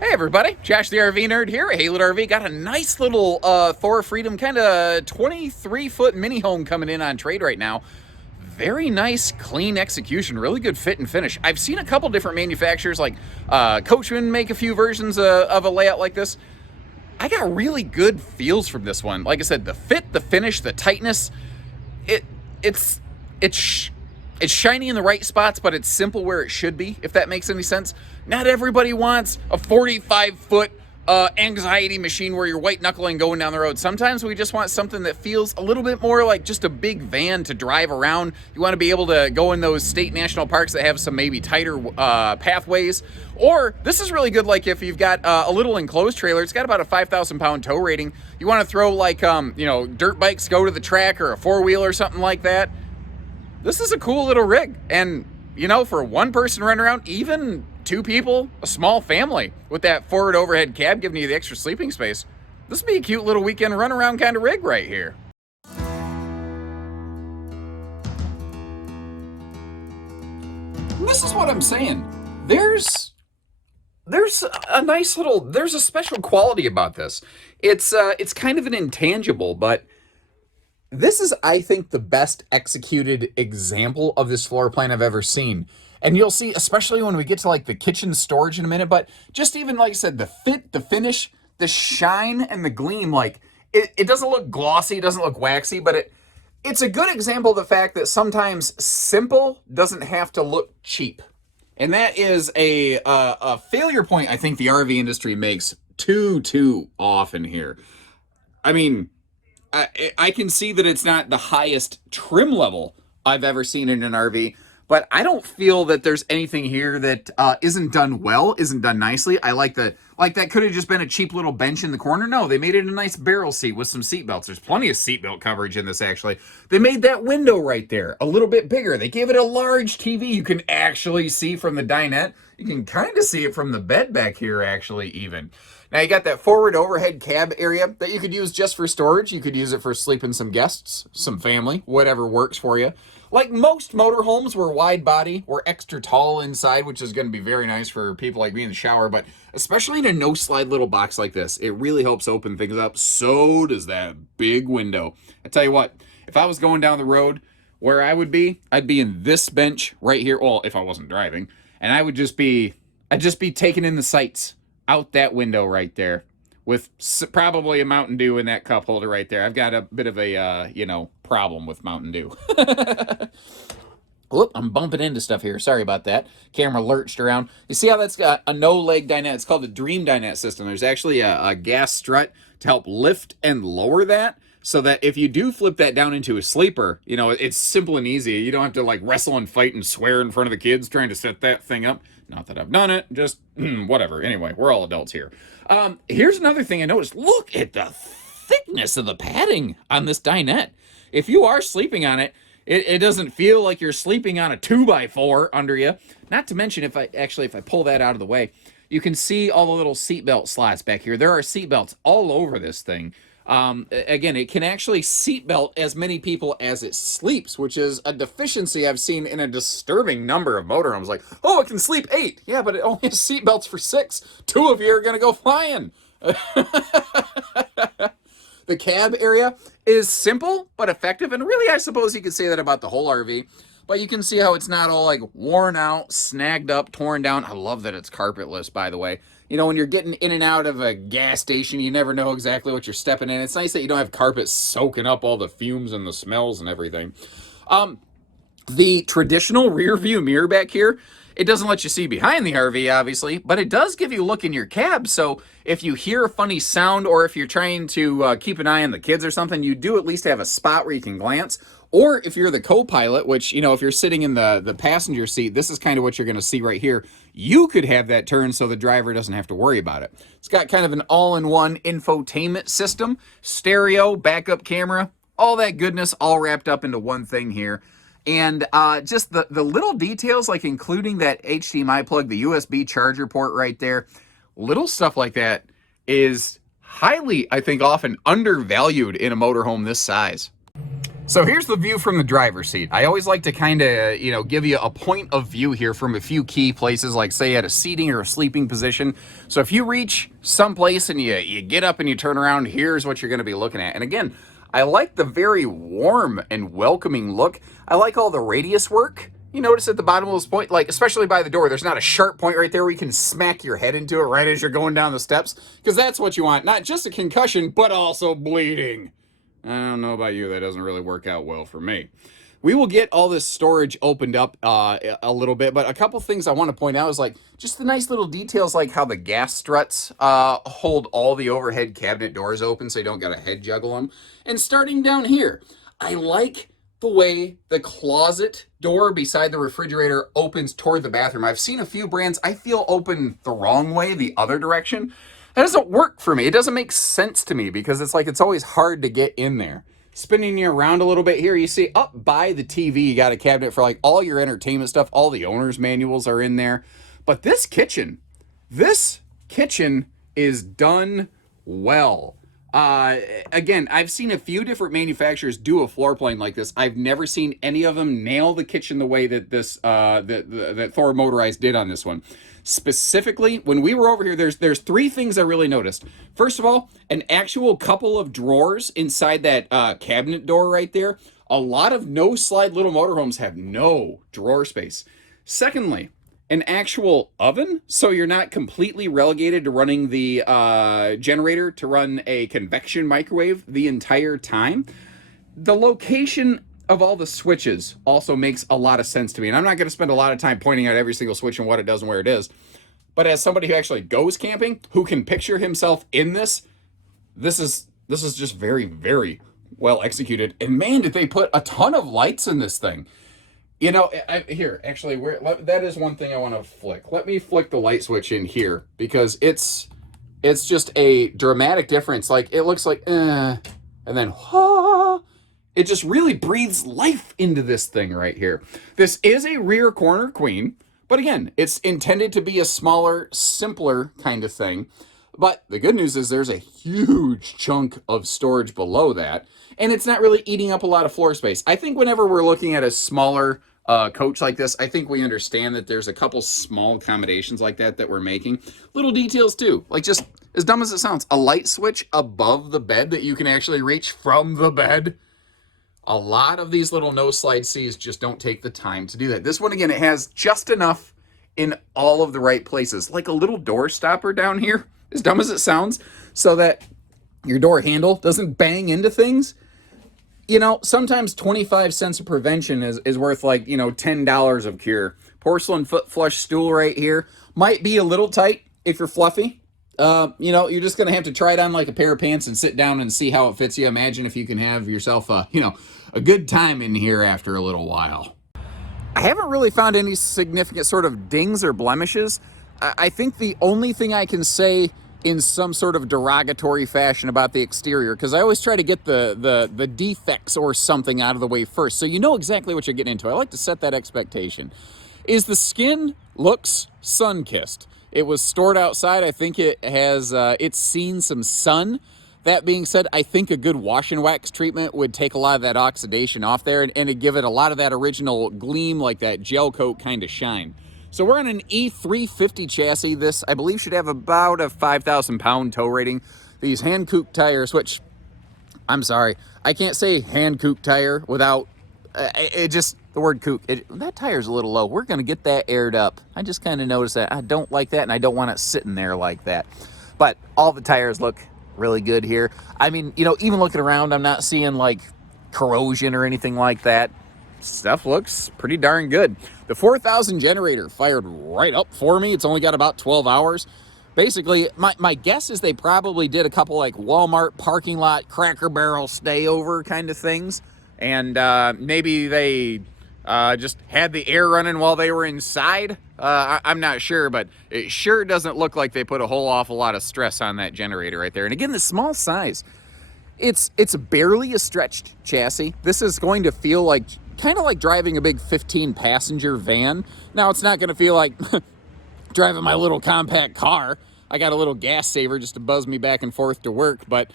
Hey everybody, Josh the RV Nerd here at Haylett RV. Got a nice little Thor Freedom kind of 23-foot mini home coming in on trade right now. Very nice, clean execution, really good fit and finish. I've seen a couple different manufacturers like Coachman make a few versions of a layout like this. I got really good feels from this one. Like I said, the fit, the finish, the tightness, it it's it's it's shiny in the right spots, but it's simple where it should be, if that makes any sense. Not everybody wants a 45-foot anxiety machine where you're white knuckling going down the road. Sometimes we just want something that feels a little bit more like just a big van to drive around. You want to be able to go in those state national parks that have some maybe tighter pathways. Or this is really good, like if you've got a little enclosed trailer. It's got about a 5,000-pound tow rating. You want to throw like dirt bikes go to the track or a four-wheel or something like that. This is a cool little rig, and for one person running around, even two people, a small family with that forward overhead cab giving you the extra sleeping space, this would be a cute little weekend run around kind of rig right here. This is what I'm saying. There's a special quality about this. It's kind of an intangible, but this is, I think, the best executed example of this floor plan I've ever seen. And you'll see, especially when we get to like the kitchen storage in a minute, but just even like I said, the fit, the finish, the shine, and the gleam, like it doesn't look glossy, it doesn't look waxy, but it's a good example of the fact that sometimes simple doesn't have to look cheap. And that is a failure point I think the RV industry makes too often here. I mean, I can see that it's not the highest trim level I've ever seen in an RV, but I don't feel that there's anything here that isn't done well, isn't done nicely. I like that could have just been a cheap little bench in the corner. No, they made it a nice barrel seat with some seat belts. There's plenty of seatbelt coverage in this, actually. They made that window right there a little bit bigger. They gave it a large TV you can actually see from the dinette. You can kind of see it from the bed back here, actually, even. Now, you got that forward overhead cab area that you could use just for storage. You could use it for sleeping some guests, some family, whatever works for you. Like most motorhomes, we're wide body. We're extra tall inside, which is going to be very nice for people like me in the shower. But especially in a no-slide little box like this, it really helps open things up. So does that big window. I tell you what, if I was going down the road where I'd be in this bench right here. Well, if I wasn't driving. And I'd just be taking in the sights out that window right there with probably a Mountain Dew in that cup holder right there. I've got a bit of a, problem with Mountain Dew. Whoop, I'm bumping into stuff here. Sorry about that. Camera lurched around. You see how that's got a no-leg dinette? It's called the Dream Dinette system. There's actually a gas strut to help lift and lower that, so that if you do flip that down into a sleeper, it's simple and easy. You don't have to like wrestle and fight and swear in front of the kids trying to set that thing up. Not that I've done it, just whatever. Anyway, we're all adults here. Here's another thing I noticed. Look at the thickness of the padding on this dinette. If you are sleeping on it, it doesn't feel like you're sleeping on a 2x4 under you. Not to mention, if I pull that out of the way, you can see all the little seatbelt slots back here. There are seatbelts all over this thing. Again, it can actually seatbelt as many people as it sleeps, which is a deficiency I've seen in a disturbing number of motorhomes. Like, oh, it can sleep 8. Yeah, but it only has seatbelts for 6. 2 of you are going to go flying. The cab area is simple but effective, and really I suppose you could say that about the whole RV. But you can see how it's not all like worn out, snagged up, torn down. I love that it's carpetless, by the way. When you're getting in and out of a gas station, you never know exactly what you're stepping in. It's nice that you don't have carpet soaking up all the fumes and the smells and everything. The traditional rear view mirror back here, it doesn't let you see behind the RV, obviously, but it does give you a look in your cab. So if you hear a funny sound, or if you're trying to keep an eye on the kids or something, you do at least have a spot where you can glance. Or if you're the co-pilot, which, if you're sitting in the passenger seat, this is kind of what you're going to see right here. You could have that turn so the driver doesn't have to worry about it. It's got kind of an all-in-one infotainment system, stereo, backup camera, all that goodness all wrapped up into one thing here. And just the little details, like including that HDMI plug, the USB charger port right there, little stuff like that is highly, I think, often undervalued in a motorhome this size. So here's the view from the driver's seat. I always like to kind of, give you a point of view here from a few key places, like say at a seating or a sleeping position. So if you reach someplace and you get up and you turn around, here's what you're going to be looking at. And again, I like the very warm and welcoming look. I like all the radius work. You notice at the bottom of this point, like especially by the door, there's not a sharp point right there where you can smack your head into it right as you're going down the steps, because that's what you want. Not just a concussion, but also bleeding. I don't know about you, that doesn't really work out well for me. We will get all this storage opened up a little bit, but a couple things I want to point out is like just the nice little details, like how the gas struts hold all the overhead cabinet doors open so you don't got to head juggle them. And starting down here, I like the way the closet door beside the refrigerator opens toward the bathroom. I've seen a few brands I feel open the wrong way, the other direction. That doesn't work for me. It doesn't make sense to me because it's like it's always hard to get in there. Spinning you around a little bit here, you see up by the TV, you got a cabinet for like all your entertainment stuff. All the owner's manuals are in there. But this kitchen is done well. Again, I've seen a few different manufacturers do a floor plan like this. I've never seen any of them nail the kitchen the way that that Thor Motorized did on this one. Specifically, when we were over here, there's three things I really noticed. First of all, an actual couple of drawers inside that cabinet door right there. A lot of no-slide little motorhomes have no drawer space. Secondly, an actual oven, so you're not completely relegated to running the generator to run a convection microwave the entire time. The location of all the switches also makes a lot of sense to me, and I'm not going to spend a lot of time pointing out every single switch and what it does and where it is, but as somebody who actually goes camping, who can picture himself in this is just very, very well executed. And man, did they put a ton of lights in this thing. Here, actually, that is one thing I want to flick. Let me flick the light switch in here because it's just a dramatic difference. Like, it looks like, and then, it just really breathes life into this thing right here. This is a rear corner queen, but again, it's intended to be a smaller, simpler kind of thing. But the good news is there's a huge chunk of storage below that, and it's not really eating up a lot of floor space. I think whenever we're looking at a smaller coach like this, I think we understand that there's a couple small accommodations like that we're making. Little details too, like just as dumb as it sounds, a light switch above the bed that you can actually reach from the bed. A lot of these little no-slide Cs just don't take the time to do that. This one, again, it has just enough in all of the right places, like a little door stopper down here, as dumb as it sounds, so that your door handle doesn't bang into things. Sometimes 25 cents of prevention is worth like, $10 of cure. Porcelain foot flush stool right here might be a little tight if you're fluffy. You're just going to have to try it on like a pair of pants and sit down and see how it fits you. Imagine if you can have yourself a good time in here after a little while. I haven't really found any significant sort of dings or blemishes. I think the only thing I can say in some sort of derogatory fashion about the exterior, because I always try to get the defects or something out of the way first, so you know exactly what you're getting into. I like to set that expectation. Is the skin looks sun-kissed. It was stored outside. I think it has it's seen some sun. That being said, I think a good wash and wax treatment would take a lot of that oxidation off there and it'd give it a lot of that original gleam, like that gel coat kind of shine. So we're on an E350 chassis. This, I believe, should have about a 5,000 pound tow rating. These hand-coop tires, which, I'm sorry, I can't say hand-coop tire without, the word kook, that tire's a little low. We're going to get that aired up. I just kind of noticed that. I don't like that, and I don't want it sitting there like that. But all the tires look really good here. I mean, even looking around, I'm not seeing, like, corrosion or anything like that. Stuff looks pretty darn good. The 4,000 generator fired right up for me. It's only got about 12 hours. Basically, my guess is they probably did a couple, like, Walmart parking lot, Cracker Barrel stayover kind of things. And maybe they just had the air running while they were inside. I'm not sure, but it sure doesn't look like they put a whole awful lot of stress on that generator right there. And again, the small size, it's barely a stretched chassis. This is going to feel like kind of like driving a big 15-passenger van. Now, it's not going to feel like driving my little compact car. I got a little gas saver just to buzz me back and forth to work, but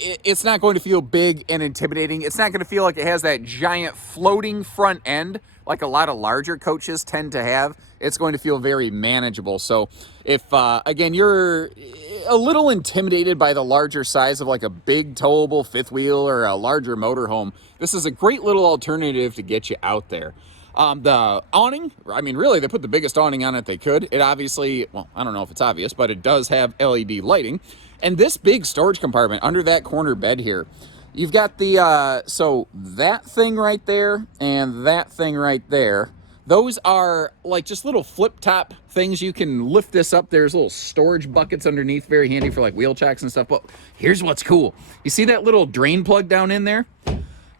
it's not going to feel big and intimidating. It's not going to feel like it has that giant floating front end like a lot of larger coaches tend to have. It's going to feel very manageable. So if, again, you're a little intimidated by the larger size of like a big towable fifth wheel or a larger motorhome, this is a great little alternative to get you out there. The awning, I mean, really, they put the biggest awning on it they could. It obviously, well, I don't know if it's obvious, but it does have LED lighting. And this big storage compartment under that corner bed here, you've got the, so that thing right there and that thing right there, those are like just little flip top things. You can lift this up. There's little storage buckets underneath, very handy for like wheel checks and stuff. But here's what's cool. You see that little drain plug down in there?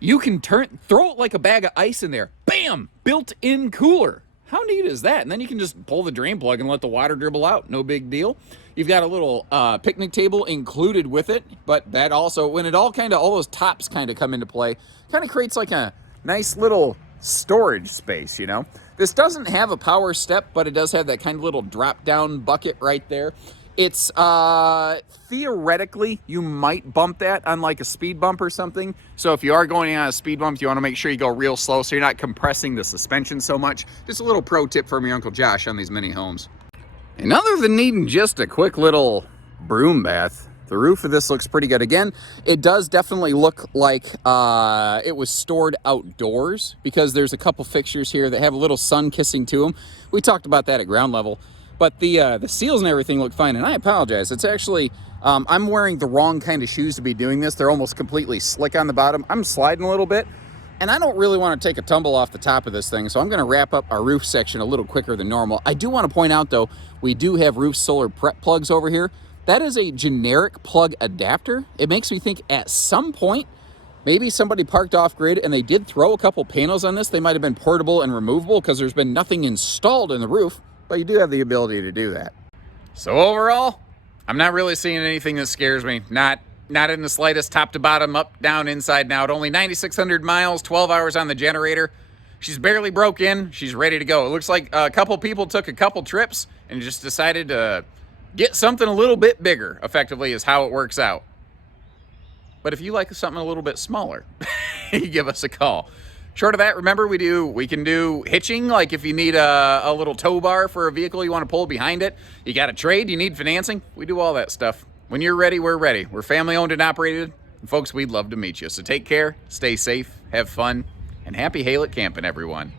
You can throw it like a bag of ice in there. Bam! Built-in cooler. How neat is that? And then you can just pull the drain plug and let the water dribble out. No big deal. You've got a little picnic table included with it, but that also, when it all those tops kind of come into play, kind of creates like a nice little storage space, you know? This doesn't have a power step, but it does have that kind of little drop-down bucket right there. It's, theoretically, you might bump that on like a speed bump or something. So if you are going on a speed bump, you want to make sure you go real slow so you're not compressing the suspension so much. Just a little pro tip from your Uncle Josh on these mini homes. And other than needing just a quick little broom bath, the roof of this looks pretty good. Again, it does definitely look like it was stored outdoors because there's a couple fixtures here that have a little sun kissing to them. We talked about that at ground level. But the seals and everything look fine, and I apologize. It's actually, I'm wearing the wrong kind of shoes to be doing this. They're almost completely slick on the bottom. I'm sliding a little bit, and I don't really want to take a tumble off the top of this thing, so I'm going to wrap up our roof section a little quicker than normal. I do want to point out, though, we do have roof solar prep plugs over here. That is a generic plug adapter. It makes me think at some point, maybe somebody parked off-grid and they did throw a couple panels on this. They might have been portable and removable because there's been nothing installed in the roof. But you do have the ability to do that. So overall, I'm not really seeing anything that scares me. Not in the slightest, top to bottom, up, down, inside, and out. Only 9,600 miles, 12 hours on the generator. She's barely broke in. She's ready to go. It looks like a couple people took a couple trips and just decided to get something a little bit bigger, effectively, is how it works out. But if you like something a little bit smaller, you give us a call. Short of that, remember, we can do hitching, like if you need a little tow bar for a vehicle you want to pull behind it. You got a trade, you need financing. We do all that stuff. When you're ready, we're ready. We're family owned and operated. And folks, we'd love to meet you. So take care, stay safe, have fun, and happy Haylett camping, everyone.